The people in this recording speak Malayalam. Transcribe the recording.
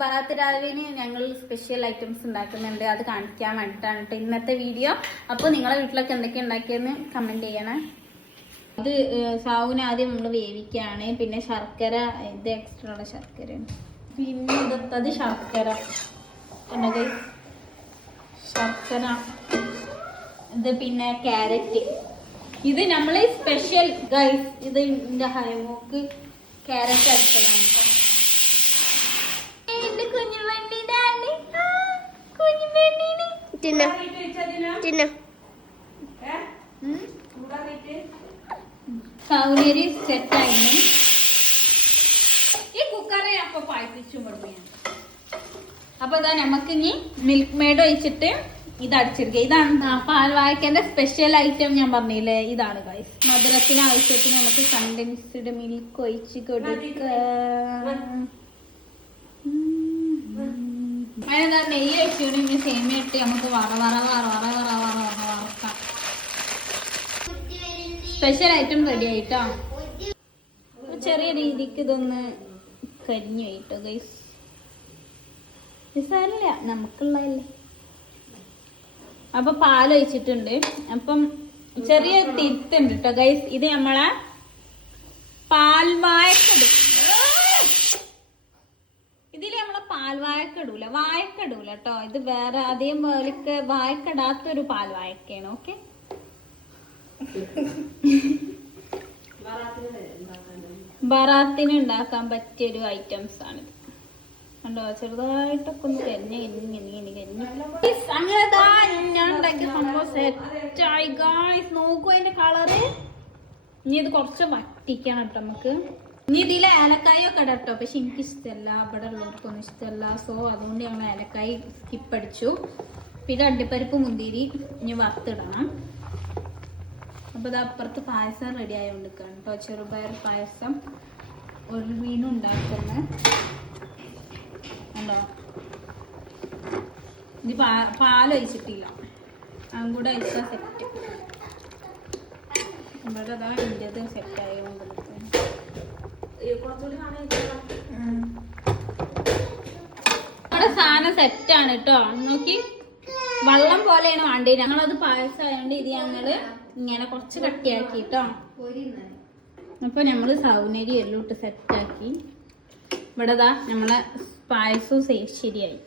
ബറാത്ത് രാവിന് ഞങ്ങൾ സ്പെഷ്യൽ ഐറ്റംസ് ഉണ്ടാക്കുന്നുണ്ട്. അത് കാണിക്കാൻ വേണ്ടിയിട്ടാണ് കേട്ടോ ഇന്നത്തെ വീഡിയോ. അപ്പോൾ നിങ്ങളെ വീട്ടിലൊക്കെ എന്തൊക്കെ ഉണ്ടാക്കിയെന്ന് കമന്റ് ചെയ്യണേ. ഇത് സാവുന് ആദ്യം നമ്മൾ വേവിക്കുകയാണ്. പിന്നെ ശർക്കര, ഇത് എക്സ്ട്രാ ഉള്ള ശർക്കരയാണ്. പിന്നെ ഇതത്തത് ശർക്കര ശർക്കര, ഇത് പിന്നെ ക്യാരറ്റ്. ഇത് നമ്മള് സ്പെഷ്യൽ ഗൈസ്. ഇത് എന്റെ ഹൈമോക്ക് ക്യാരറ്റ് അടിച്ചതാണ് കേട്ടോ. സൗകര്യ സെറ്റായിരുന്നു. ഈ കുക്കറെ അപ്പൊ പായിപ്പിച്ചു കൊടുക്കും. അപ്പൊ ഇതാ നമുക്ക് ഇനി മിൽക്ക് മെയ്ഡ് ഒഴിച്ചിട്ട് ഇത് അടിച്ചെടുക്കുക. ഇതാണ് പാൽവാഴക്കന്റെ സ്പെഷ്യൽ ഐറ്റം ഞാൻ പറഞ്ഞില്ലേ, ഇതാണ് ഗൈസ്. മധുരത്തിന് ആവശ്യത്തിന് നമുക്ക് കണ്ടൻസ്ഡ് മിൽക്ക് ഒഴിച്ച് കൊടുക്കുക. അതിനെന്താ നെയ്യ് ഒഴിച്ചിട്ട് ഇനി സേമിയ ഇട്ട് നമുക്ക് വറക്കാം. സ്പെഷ്യൽ ഐറ്റം റെഡി ആയിട്ടോ. ചെറിയ രീതിക്ക് ഇതൊന്ന് കരിഞ്ഞു പോയിട്ടോ ഗൈസ്. സാരമില്ല, നമുക്കുള്ളതല്ലേ. അപ്പൊ പാലൊഴിച്ചിട്ടുണ്ട്. അപ്പം ചെറിയ തിരുത്തുണ്ട് കേട്ടോ ഗൈസ്. ഇത് നമ്മളെ പാൽവാഴക്കടും. ഇതില് നമ്മളെ പാൽവാഴക്കടൂല, വാഴക്കടൂല കേട്ടോ. ഇത് വേറെ അതേപോലെക്ക് വാഴക്കടാത്തൊരു പാൽവാഴക്കയാണ്. ഓക്കെ, ബറാത്തിന് ഉണ്ടാക്കാൻ പറ്റിയൊരു ഐറ്റംസ് ആണിത്. കണ്ടോ, ചെറുതായിട്ടൊക്കെ ഒന്ന് കരിഞ്ഞ് അങ്ങനെ ഞാൻ ഉണ്ടാക്കിയ സംഭവം സെറ്റായി ഗായ്സ്. നോക്കൂ അതിന്റെ കളറ്. ഇനി ഇത് കുറച്ച് വറ്റിക്കണം കേട്ടോ നമുക്ക്. ഇനി ഇതിൽ ഏലക്കായൊക്കെ ഇടാം കേട്ടോ. പക്ഷെ എനിക്ക് ഇഷ്ടമല്ല, ഇവിടെ ഉള്ളവർക്കൊന്നും ഇഷ്ടമല്ല. സോ അതുകൊണ്ട് ഞങ്ങൾ ഏലക്കായ സ്കിപ്പ് അടിച്ചു. പിന്നെ അണ്ടിപ്പരിപ്പ് മുന്തിരി ഇനി വറുത്തിടണം. അപ്പൊ ഇത് അപ്പുറത്ത് പായസം റെഡി ആയോണ്ടിരിക്കണം കേട്ടോ. ചെറുപയർ പായസം ഒരു മീനും ഉണ്ടാക്കുന്ന ഉണ്ടോ. ഇത് പാലൊഴിച്ചിട്ടില്ല, അതും കൂടെ അയച്ചാൽ സെറ്റ്. ഇവിടെ അതാ ഇന്റത് സെറ്റ് ആയതുകൊണ്ട് നമ്മുടെ സാധനം സെറ്റാണ് കേട്ടോ. നോക്കി, വെള്ളം പോലെയാണ് വേണ്ടത്. ഞങ്ങളത് പായസം ആയതുകൊണ്ട് ഇത് ഞങ്ങള് ഇങ്ങനെ കുറച്ച് കട്ടിയാക്കി കേട്ടോ. അപ്പൊ നമ്മള് സൗനരി എല്ലാം ഇട്ട് സെറ്റാക്കി. ഇവിടെ നമ്മളെ പായസവും ശരിയായി.